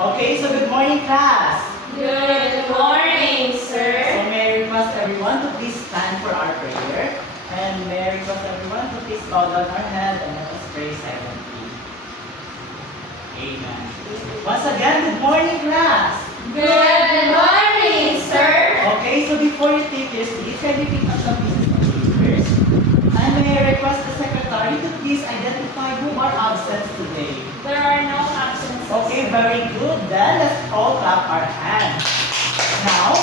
Okay, so good morning, class. Good morning, So sir. may I request everyone to please stand for our prayer. And may I request everyone to please bow down our head and let us pray silently. Amen. Once again, good morning, class. Good morning, sir. Okay, so before you take your seat, can you pick up some pieces of papers? And may I request the secretary to please identify who are absent today. There are no absences. Okay, very good. Then let's all clap our hands. Now,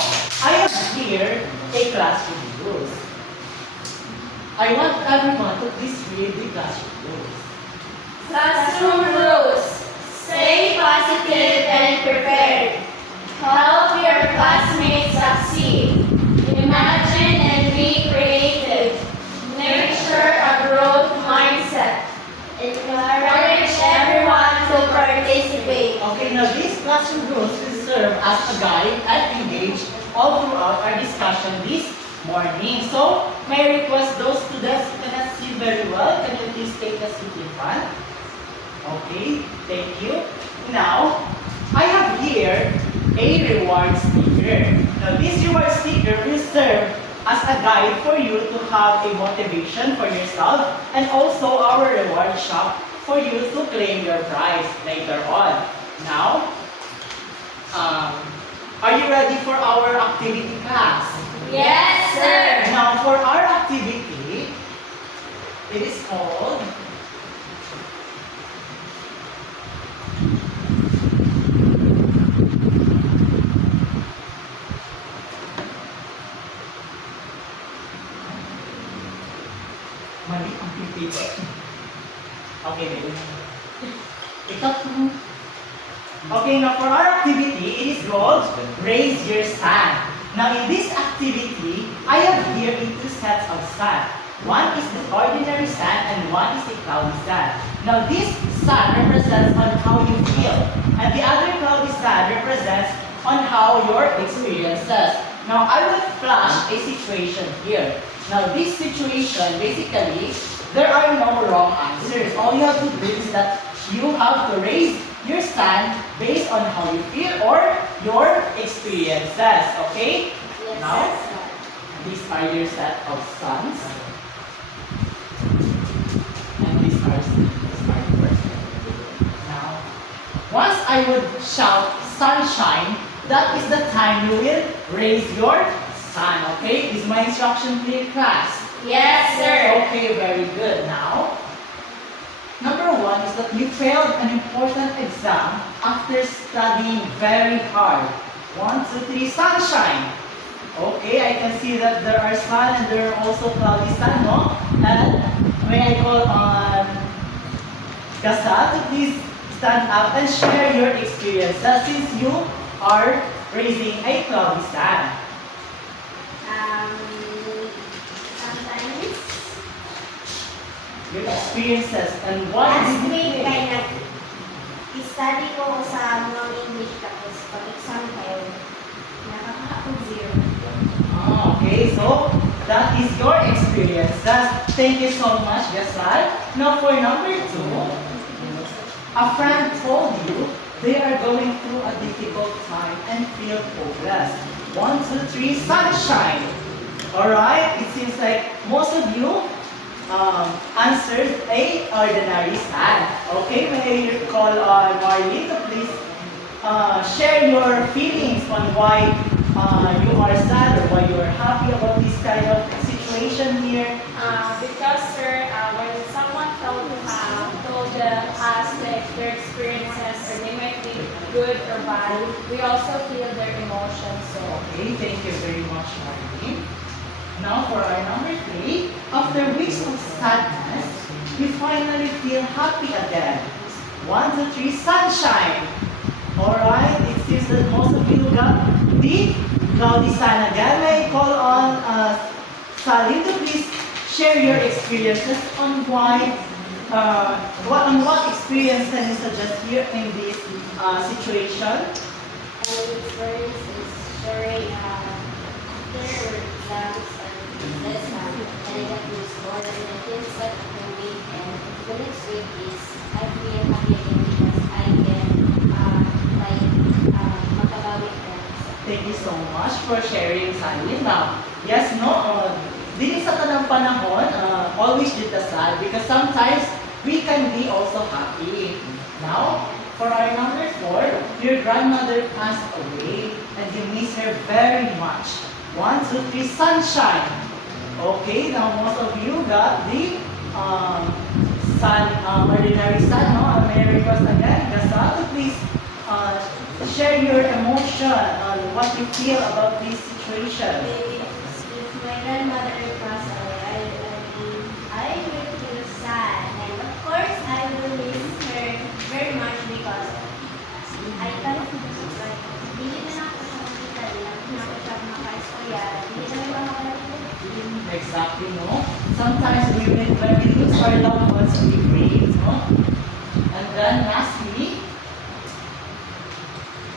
I have here a classroom rules. I want everyone to please read the classroom rules. Classroom rules. Stay positive and prepared. Help your classmates succeed. Imagine and be creative. Nurture a growth mindset. Encourage everyone to participate. Okay, now these classroom rules will serve as a guide and engage all throughout our discussion this morning. So, may I request those students who cannot see very well, can you please take a seat in front? Okay, thank you. Now, I have here a reward sticker. Now, this reward sticker will serve as a guide for you to have a motivation for yourself and also our reward shop for you to claim your prize later on. Now, are you ready for our activity class? Yes, sir. Now, for our activity, it is called Mali ang paper. Okay, baby. Ito. Okay, now for our activity, it is called Raise Your Sand. Now in this activity, I have here two sets of sand. One is the ordinary sand and one is the cloudy sand. Now this sand represents on how you feel, and the other cloudy sand represents on how your experiences. Now I will flash a situation here. Now this situation, basically, there are no wrong answers. All you have to do is that you have to raise your stand based on how you feel or your experiences. Okay? Yes, Now, sir. these are your set of suns. And these are yours. Now, once I would shout sunshine, that is the time you will raise your sun. Okay? Is my instruction clear, class? Yes, sir. Okay, very good. Now, number one is that you failed an important exam after studying very hard. 1, 2, 3, sunshine. Okay, I can see that there are sun and there are also cloudy sun, no? And may I call on Kasa to please stand up and share your experiences since you are raising a cloudy sun. Sometimes. Your experiences and what Last did you week, think? kaya study ko sa non-English tapos pag-exam kayo, nakaka-apog 0. Okay, so that is your experiences. Thank you so much, Gasal. Now for number 2, a friend told you they are going through a difficult time and feel hopeless. 1, 2, 3, sunshine. Alright, it seems like most of you answered a ordinary sand. Okay, may I call on Marlene to please share your feelings on why you are sad or why you are happy about this kind of situation here. Because, sir, when someone told us that their experiences, or they might be good or bad, we also feel their emotions. So, Okay, thank you very much, Marlene. Now for our number 3, after weeks of sadness, you finally feel happy again. 1, 2, 3, sunshine. Alright, it seems that most of you got the cloudy sun again. May I call on Salim to please share your experiences on why, what experience can you suggest here in this situation? And experience is sharing their exams and lesson, and I got to score and I feel sad for me. And the next week is I feel happy again because I can like for sharing, Sally. Now, yes, no, dili sa tanang panahon, always did the sad because sometimes we can be also happy. Now, for our number 4, your grandmother passed away and you miss her very much. 1, 2, 3, sunshine. Okay, now most of you got the sun, ordinary sun, no? May I request again, Gasa, to please share your emotion on what you feel about this situation. If my grandmother passed away, I will feel sad. And of course, I will miss her very much because I can't, like, hindi na ako siya makita, hindi na ako siya makaistorya, hindi na ako makakalatin. Exactly, no? Sometimes when we lose our loved ones, we grieve, no? And then lastly,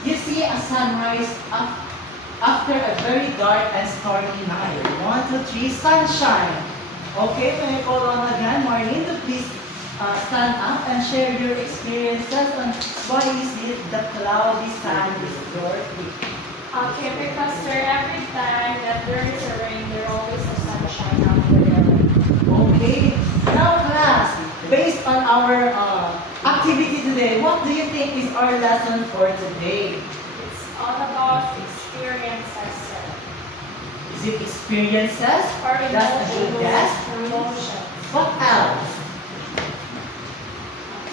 you see a sunrise after a very dark and stormy night. 1, 2, 3, sunshine. Okay, may I call on again, Marlene, to please stand up and share your experiences on why is it the cloudy sky is dorky. Okay, because sir, every time that there is a rain, there always a sunshine out there. Okay, now class, based on our activity today, what do you think is our lesson for today? It's all about experiences, sir. Is it experiences? Or That's a good guess. emotions. What else?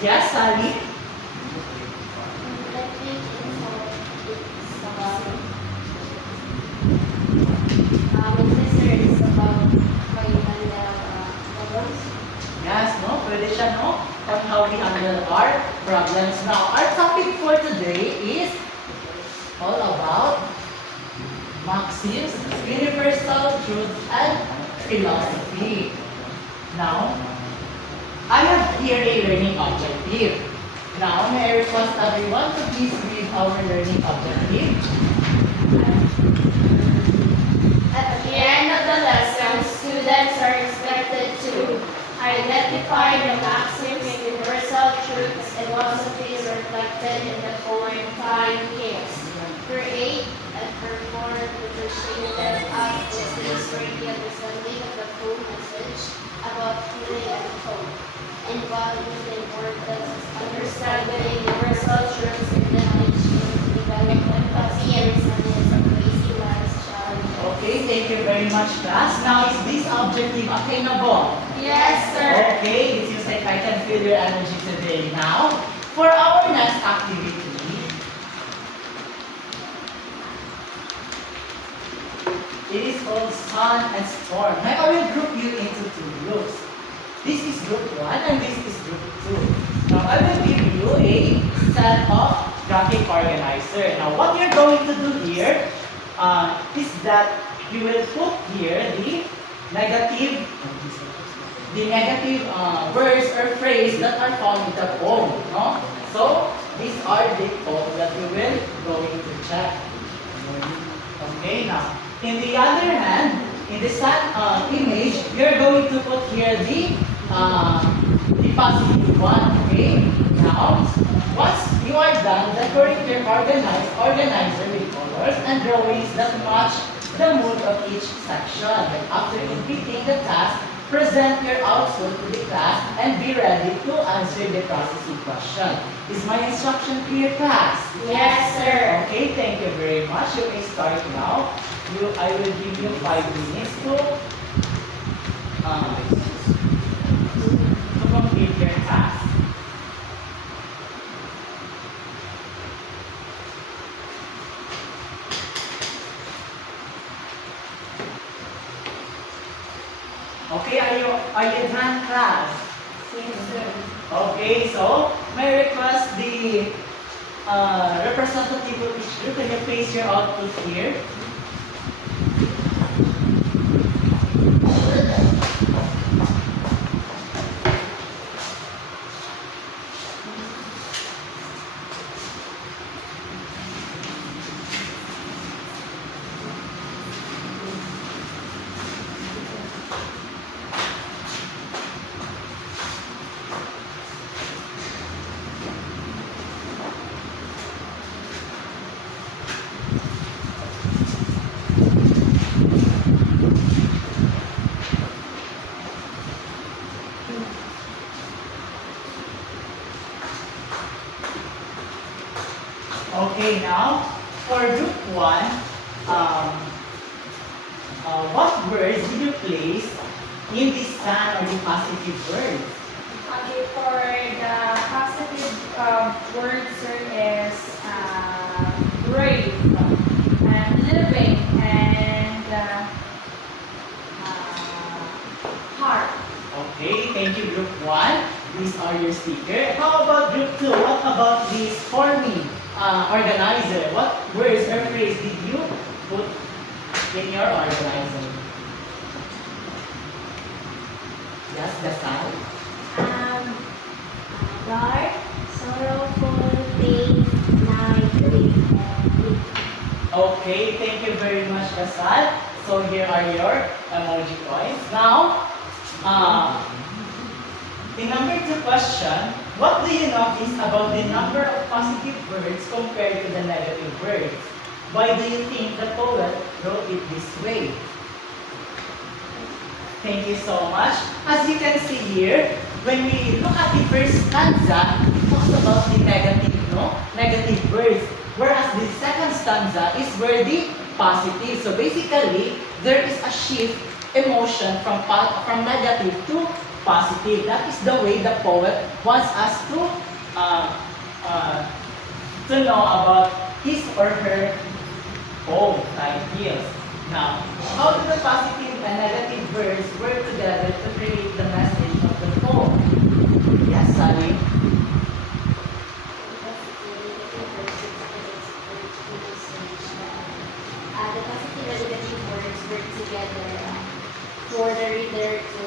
Yes, Sally? I think it's about, in this year, it's about how you handle problems. Yes, no? Pwede siya, no? On how we handle our problems. Now, our topic for today is all about maxims, universal truths, and philosophy. Now, I have here a learning objective. Now, may I request everyone to please read our learning objective. At the end of the lesson, students are expected to identify the maxims, universal truths, and philosophies reflected in the poem Time Kings. Create and perform differentiated outputs illustrating the understanding of the full message about healing and hope, and valuing the importance of understanding universal truths in the nation to develop empathy and resilience of facing life's challenges. Okay, thank you very much, class. Now, is this objective attainable? Yes, sir. Okay, it seems like I can feel your energy today. Now, for our next activity, it is called Sun and Storm. Now, I will group you into 2 groups. This is group 1 and this is group 2. Now, I will give you a set of graphic organizer. Now, what you're going to do here is that you will put here the negative words or phrase that are found in the poem. No? So, these are the poems that you will going to check. Okay, now, in the other hand, in the sun image, you're going to put here the positive one. Okay, now, once you are done decorating your organizer with colors and drawings that match the mood of each section. After completing the task, present your output to the class and be ready to answer the processing question. Is my instruction clear, class? Yes, sir. Okay, thank you very much. You may start now. I will give you 5 minutes to complete your task. Okay, are you done, class? Yes, sir. Okay, so may I request the representative of each group, can you place your output here? Okay, now for group 1, what words did you place in the stand or the positive words? Okay, for the positive word, sir, is brave, and living, and heart. Okay, thank you group 1. These are your sticker. How about group 2? What about this forming organizer? What words or phrase did you put in your organizer? Yes, the sound. Dark, sorrowful, pain, night, grief, and weep. Okay, thank you very much, Gasal. So here are your emoji coins. Now, the number 2 question, what do you notice about the number of positive words compared to the negative words? Why do you think the poet wrote it this way? Thank you so much. As you can see here, when we look at the first stanza, it talks about the negative words. Whereas the second stanza is where the positive. So basically, there is a shift emotion from negative to positive. That is the way the poet wants us to know about his or her poem, Time Heals. Now, how do the positive and negative words work together to create the message of the poem? Yes, Sally? The positive and negative words work together for the reader to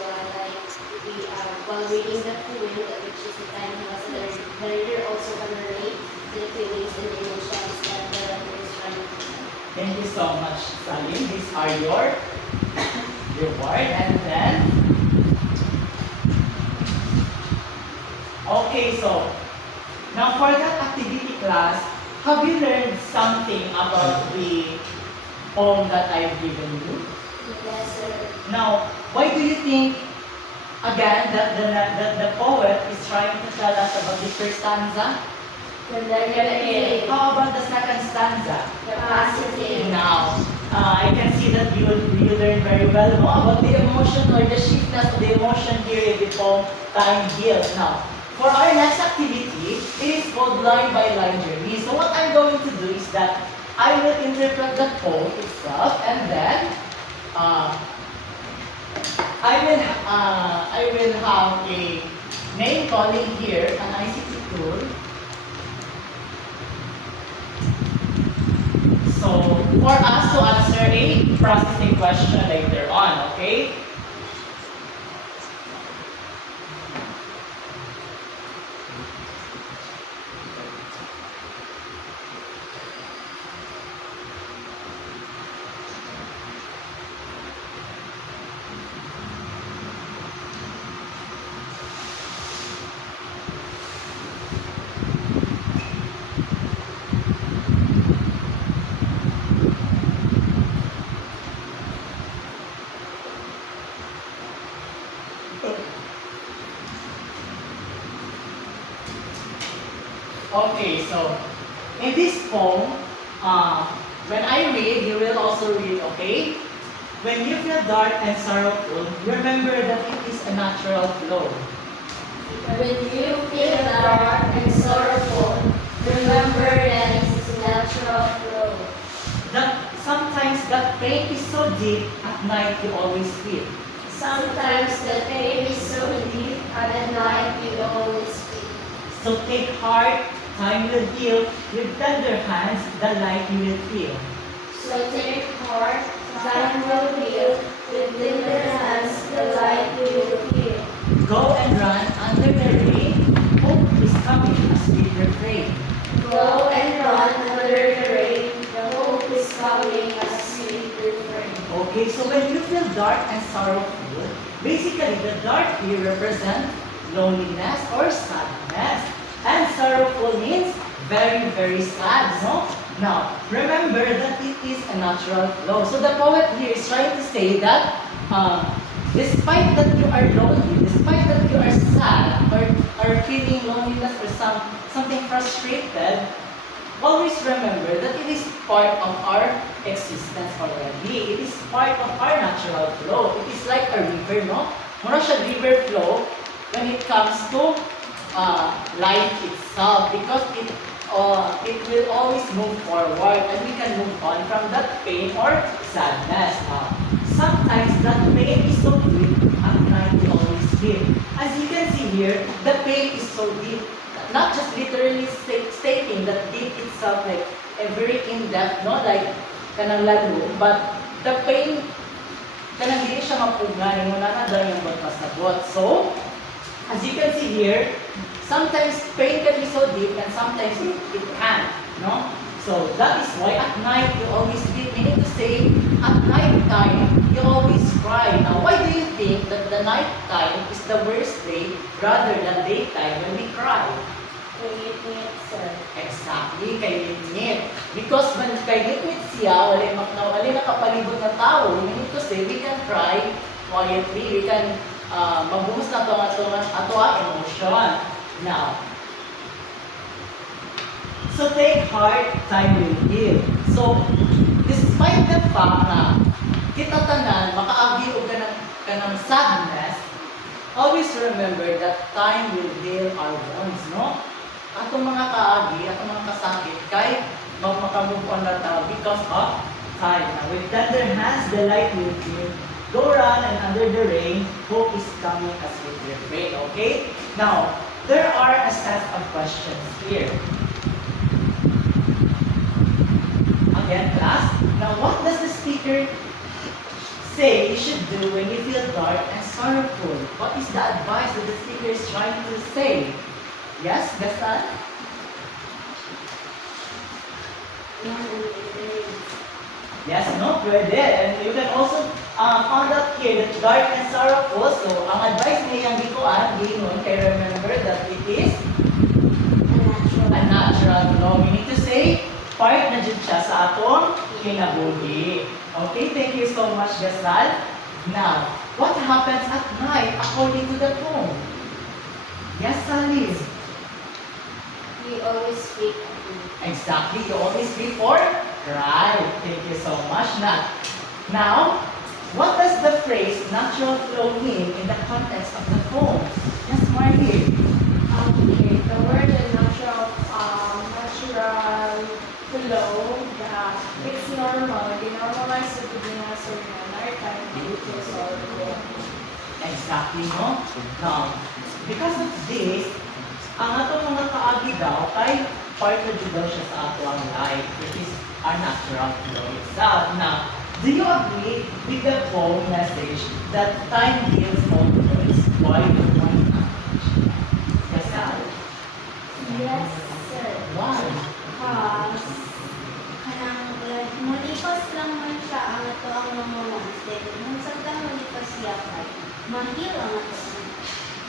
while reading the poem, which is the time he was the reader also can relate to the feelings and emotions that the writer is trying to tell. Thank you so much, Salim. These are your reward. And then, okay, so now for that activity class, have you learned something about the poem that I've given you? Yes, sir. Now, why do you think, again, that the poet is trying to tell us about the first stanza? The negative. How about the second stanza? The positive. Now, I can see that you learn very well about the emotion or the shiftness of the emotion here in the poem Time Heals. Now, for our next activity, it is called line by line journey. So what I'm going to do is that I will interpret the poem itself, and then I will have a name calling here, an ICT tool. So, for us to answer a processing question later on, okay? Okay, so in this poem, when I read, you will also read, okay? When you feel dark and sorrowful, remember that it is a natural flow. When you feel dark and sorrowful, remember that it is a natural flow. That sometimes that pain is so deep, at night you always feel. Sometimes the pain is so deep, and at night you always feel. So take heart, time will heal, with tender hands, the light you will feel. So take heart, time will heal, with tender hands the light you will feel. Go and run under the rain, hope is coming as we refrain. Go and run under the rain, the hope is coming as we refrain. Okay, so when you feel dark and sorrowful, basically the dark here represents loneliness or sadness. And sorrowful means very, very sad, no? Now, remember that it is a natural flow. So the poet here is trying to say that despite that you are lonely, despite that you are sad or are feeling loneliness or something frustrated, always remember that it is part of our existence already. It is part of our natural flow. It is like a river, no? Mura siya river flow when it comes to life itself because it will always move forward and we can move on from that pain or sadness. Sometimes that pain is so deep at night we always feel. As you can see here, the pain is so deep. Not just literally stating that deep itself like a very in-depth, no? Like kanang lalo, but the pain kanang hindi siya mapugngan mo na yung magpasabot. So, as you can see here, sometimes pain can be so deep and sometimes it can't, no? So that is why at night you always feel, meaning to say, at night time you always cry. Now, why do you think that the night time is the worst day rather than daytime when we cry? Ngit-ngit, sir. Exactly, kay Lingit. Because when kay Lingit siya, wala nakapalibot na tao, meaning to say, we can cry quietly, we can mabuhos na ato ang emotion. Now, so take heart, time will heal. So, despite the fact na kita tanan, makaagi o ka ng sadness, always remember that time will heal our wounds, no? Atong mga kaagi, atong mga kasakit, kay makamove on na tao because of time. Now, with tender hands, the light will heal. Go run and under the rain, hope is coming as with refrain. Okay? Now, there are a set of questions here. Again, class. Now, what does the speaker say you should do when you feel dark and sorrowful? What is the advice that the speaker is trying to say? Yes, Gaston? Yes, no, pwede. And you can also find out here that dark and sorrowful. So, ang advice niya yung gikuan, gingon, kay remember that it is a natural flow. Meaning to say, part na dyan siya sa atong kinabuhi. Okay, thank you so much, Gaston. Now, what happens at night according to the poem? Yes, Sally. You always speak. Exactly, you always speak for cry. Thank you so much, Nat. Now, what does the phrase natural flow mean in the context of the poem? Yes, Marty. Okay, the word natural flow, it's normal. Dinormalize the beginning so in our time due to sorrow. Exactly, no? Now, because of this, ang atong mga kaagi daw, kay part na daw siya sa ato ang life, which is our natural flow itself. Now, do you agree with the poem message that time heals all wounds? Why do you want to? Yes, Al? Yes, sir. Why? Because, malipas lang man siya ang ito ang mga ones. Then, nung sagdang malipas siya kay, mahil ang ito.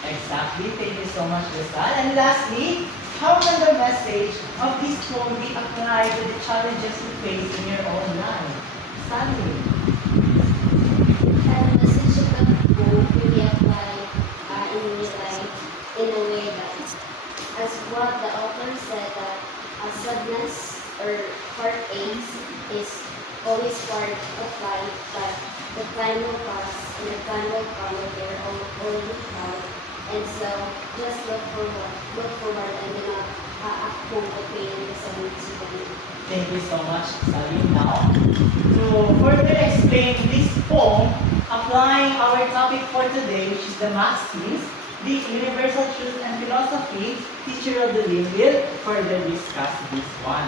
Exactly. Thank you so much, Rizal. And lastly, how can the message of this poem be applied to the challenges you face in your own life? Sally. And the message of the book really apply in real life in a way that, as what the author said, that sadness or heartaches is always part of life, but the time will pass and the time will come with their own time. And so, just look forward and do not act kung okay in the same situation. Thank you so much, Sally. Now, to further explain this poem, applying our topic for today, which is the Maxims, the universal truth and philosophy, Teacher Rodeline will further discuss this one.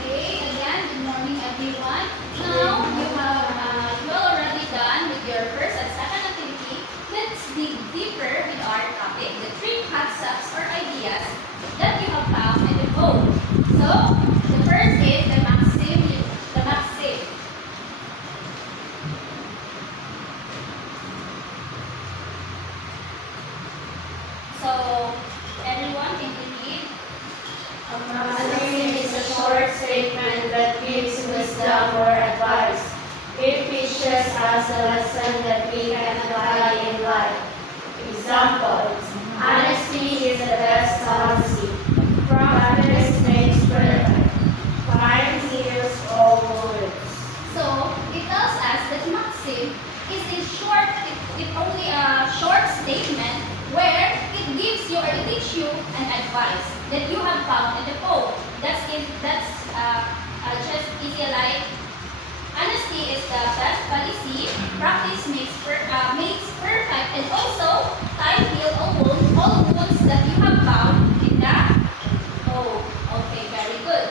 Okay, again, good morning everyone. Now, you already done with your first and second activity. Let's dig deeper with our topic, the three concepts or ideas that you have found in the book. So, the first is the maxim. So, anyone can you read? A maxim is a short statement that gives wisdom or advice. It teaches us a lesson that we can apply in life. Example: honesty is the best policy. From others makes just easy like honesty is the best policy. Practice makes perfect, and also time heal all wounds that you have found in the home. Okay, very good.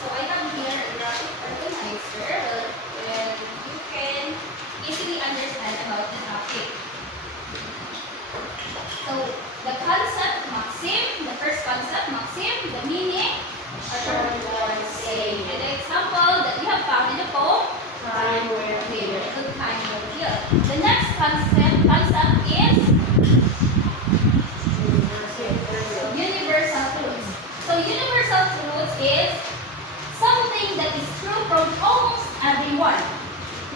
So I have here a graphic organizer where you can easily understand about the topic. So the concept maxim, the first concept maxim, the meaning, Short words saying, and the example that you have found in the poem. time will heal. Good time will heal. The next concept is universal truths. So universal truths is something that is true from almost everyone,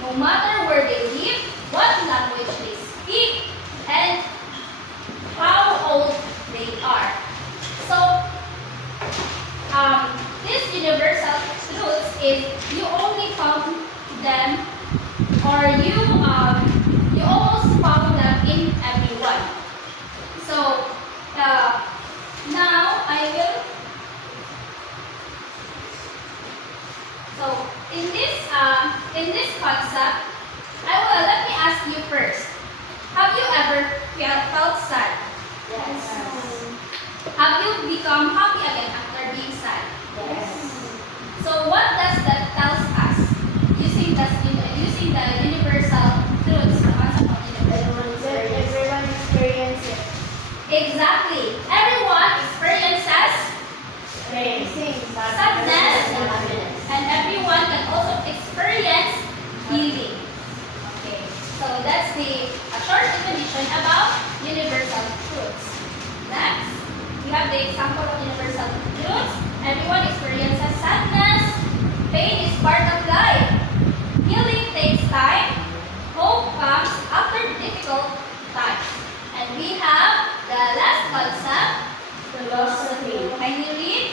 no matter where they live, what language they speak, and how old they are. So this universal truths is you only found them, or you almost found them in everyone. So now I will. So in this concept, let me ask you first. Have you ever felt sad? Yes. Have you become happy again after being sad? Yes. So what does that tells us using the universal truths, the concept of universal? Everyone experiences Exactly. Everyone experiences pain, sadness, and everyone can also experience healing. Okay. So that's a short definition about universal truths. Next, we have the example of universal truths. Everyone experiences sadness. Pain is part of life. Healing takes time. Hope comes after difficult times. And we have the last concept. philosophy. Can you read?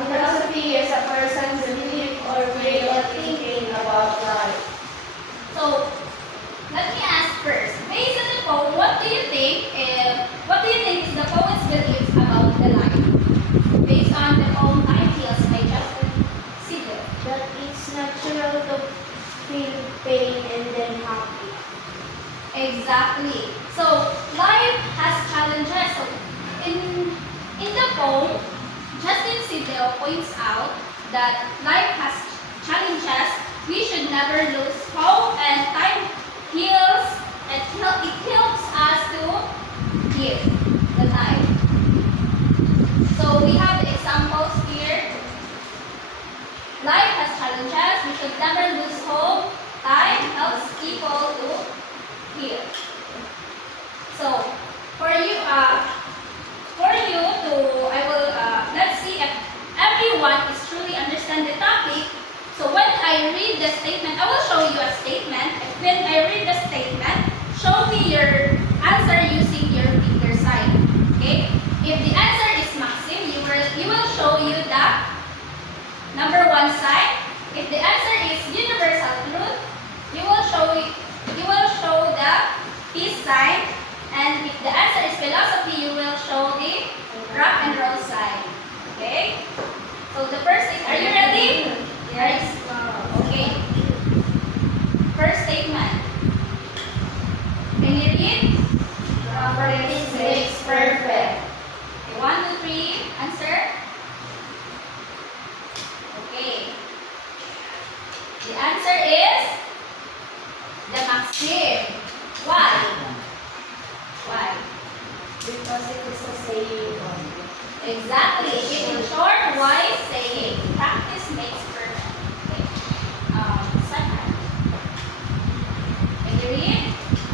Philosophy is a person's belief or way of thinking about life. So, let me ask first. Based on the poem, what do you think is the poet's belief about the life? Based on the poem Time Heals by Justin Siegel. That it's natural to feel pain and then happy. Exactly. So, life has challenges. So, in the poem, Justin Siegel points out that life has challenges. We should never lose hope, and time heals, and it helps us to give the time. So we have the examples here. Life has challenges. We should never lose hope. Time helps people to heal. So for you let's see if everyone is truly understand the topic. So when I read the statement, I will show you a statement. When I read the statement, show me your answer using your finger sign. Okay? If the answer is maxim, you will show you the number one sign. If the answer is universal truth, you will show the peace sign. And if the answer is philosophy, you will show the rock and roll sign. Okay? So the first thing, are you ready? Yes. Okay. First statement. Can you read? Practice makes perfect. Okay, 1, 2, 3. Answer. Okay. The answer is the maxim. Why? Why? Because it is a saying. Exactly. In short, why saying practice makes perfect. Okay. Second. Can you read?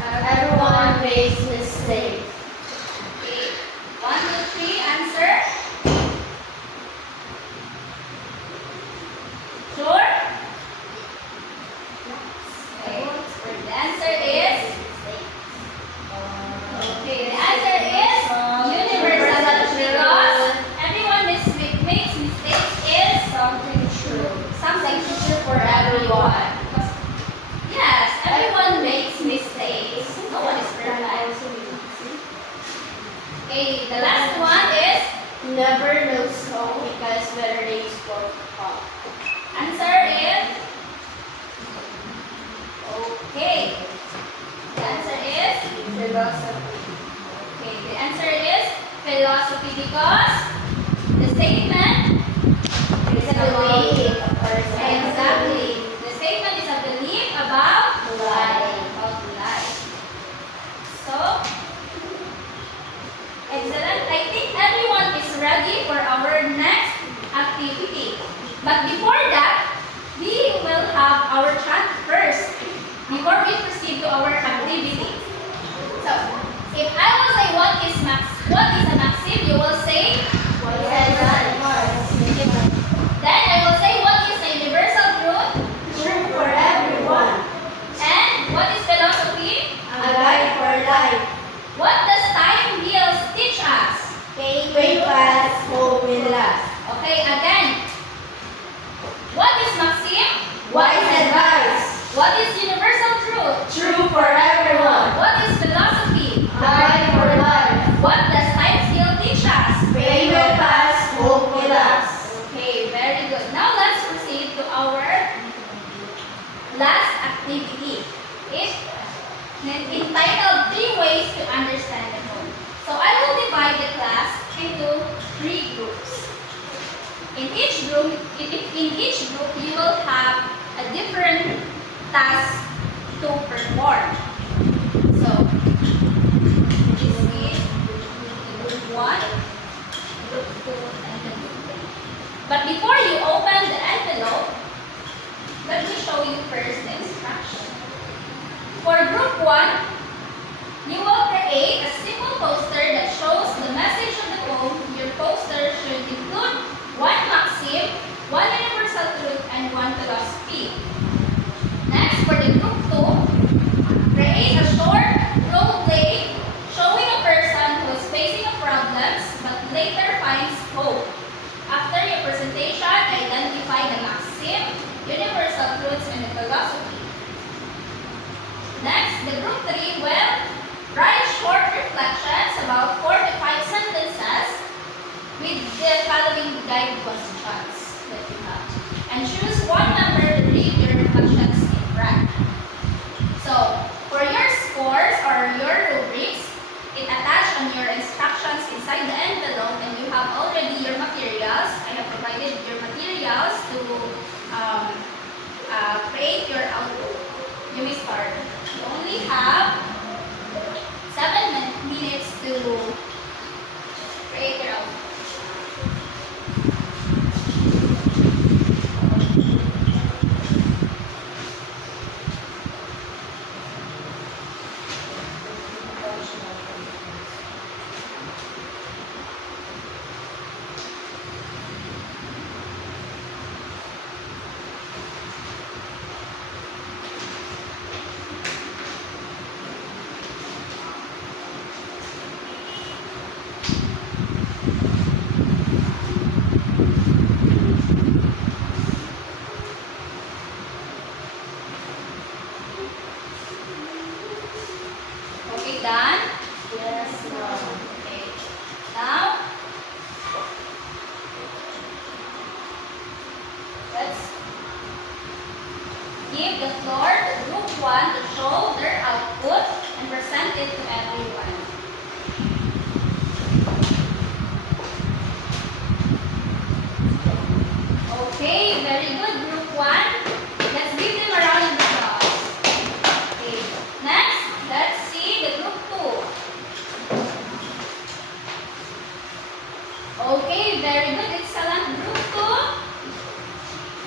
Everyone makes mistakes. Okay. 1, 2, 3. Answer. Sure? Okay. The answer is. Okay. The answer is universal because everyone makes mistakes is looks home because where rays won't fall. Answer is? Okay. The answer is? Philosophy. Okay, the answer is philosophy because the statement It's a belief, a person. exactly. The statement is a belief about Life. About life. So, excellent. I think everyone is ready for our next activity. But before that, we will have our chant first before we proceed to our activity. So, if I will say what is a maxim, you will say then I will say what is a universal truth True for everyone. and what is philosophy? A guide for life. What does time wheels teach us? Pay fast, hope will last. Okay, again. What is maxim? Wise advice. What is universal truth? True for everyone. What is philosophy? A guide for life. What does time still teach us? Pay will pass, hope will last. Okay, very good. Now let's proceed to our last activity. It's entitled 3 Ways to Understand the Home. So I will divide the class into 3 groups. In each group, you will have a different task to perform. So this is group 1, group 2, and then group 3. But before you open the envelope, let me show you first the instruction. For group 1, you will create a simple poster that shows the message of the poem. Your poster should include 1 maxim, 1 universal truth, and 1 philosophy. Next, for the group 2, create a short role play showing a person who is facing a problems but later finds hope. After your presentation, identify the maxim, universal truths, and the philosophy. Next, the group 3 will write short reflections about 4 to 5 sentences with the following guide questions that you have. And choose 1 member to read your reflections in red. So, for your scores or your rubrics, it attached on your instructions inside the envelope and you have already your materials. I have provided your materials to create your output. You may start. You only have 7 minutes to create your output. Okay, done? Yes, ma'am. Okay. Now, let's give the floor to group 1 to show their output and present it to everyone. Okay, very good, group 1. Let's give them a round of applause. Okay. Next, let's see the group 2. Okay, very good, excellent, group 2.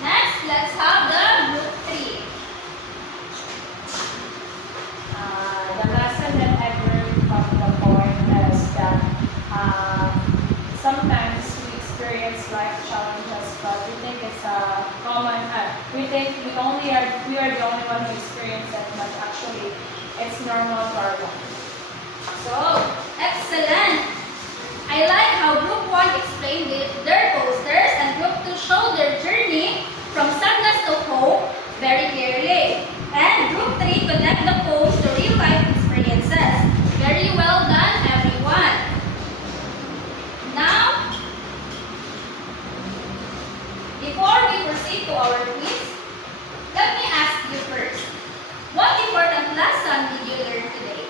Next, let's have the group 3. The lesson that I've learned from the poem is that sometimes we experience life challenges, but we think it's a common. We think we are the only one who experience it, but actually, it's normal to our life. So, excellent. I like how group 1 explained their posters and group 2 showed their journey from sadness to hope very clearly. And group 3 connect the poems to real life experiences. Very well done, everyone. Now, proceed to our quiz, let me ask you first. What important lesson did you learn today?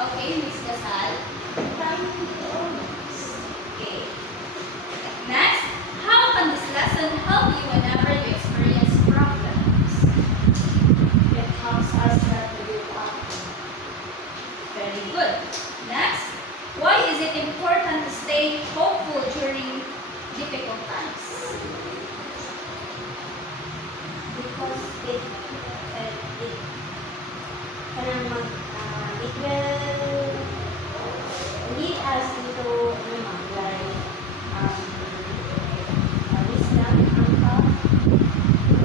Okay, Miss Gasal. Okay. Next, how can this lesson help you whenever you experience problems? It helps us not to give up. Very good. Next, why is it important to stay hopeful during difficult times? Because it it will lead us into like wisdom and thought.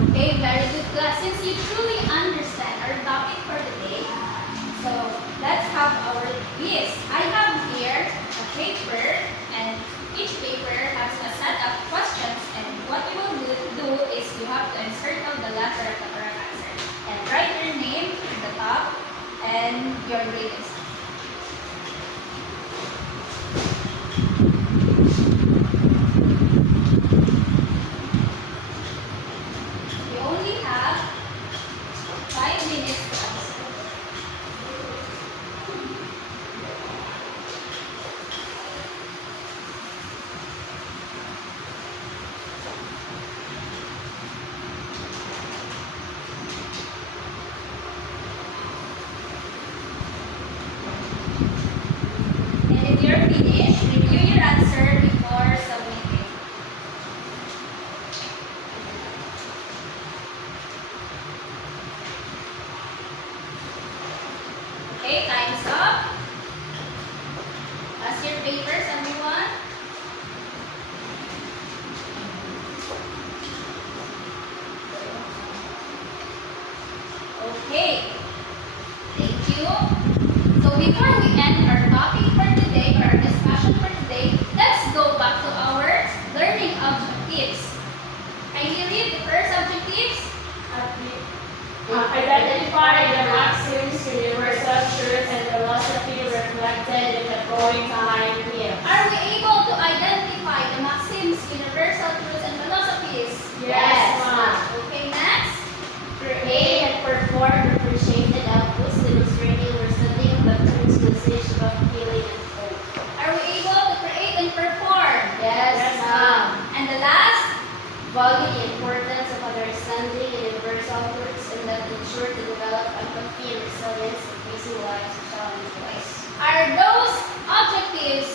Okay, very good class. Since you truly understand our topic for today, so let's have our quiz. I have here a paper, and each paper has a set of questions, and what you will do is you have to encircle the letter of the correct answer and write your name in the top and your grade and stuff. You only have 5 minutes to answer. And if you're finished, review your answer before submitting. Okay, time's up. Pass your papers, everyone. Okay. Thank you. So before we end our topic for today, or our discussion for today, let's go back to our learning objectives. Can you read the first objectives? Identify the maxims, universal truth, and philosophy reflected in the flowing time here. Are we able to identify the maxims, universal truths, and philosophies? Yes, ma'am. Okay, next. Create and perform differentiated outputs demonstrating understanding of the terms usage of healing and hope. Are we able to create and perform? Yes, ma'am. And the last, Value the importance of understanding universal truths and that ensure to develop empathy and resilience in facing life's challenges. are those objectives,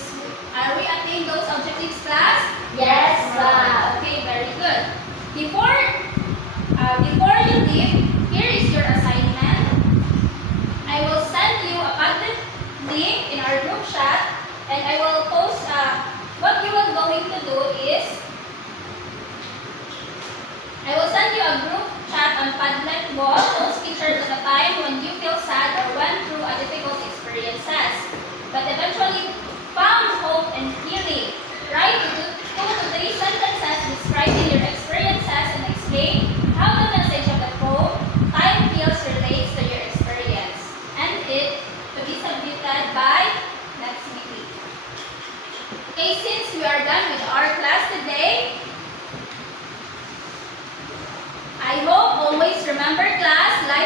are we attaining those objectives, class? Yes, ma'am. Okay, very good. Before you leave, here is your assignment. I will send you a Padlet link in our group chat, and I will post, what you are going to do is, I will send you a group chat on Padlet wall, those pictures of the time when you feel sad or went through a difficult experiences, but eventually found hope and healing. Write 2 to 3 sentences describing your experiences and explain how the message of the quote, time heals, relates to your experience, and it to be submitted by next week. Okay, since we are done with our class today, I hope always remember class, like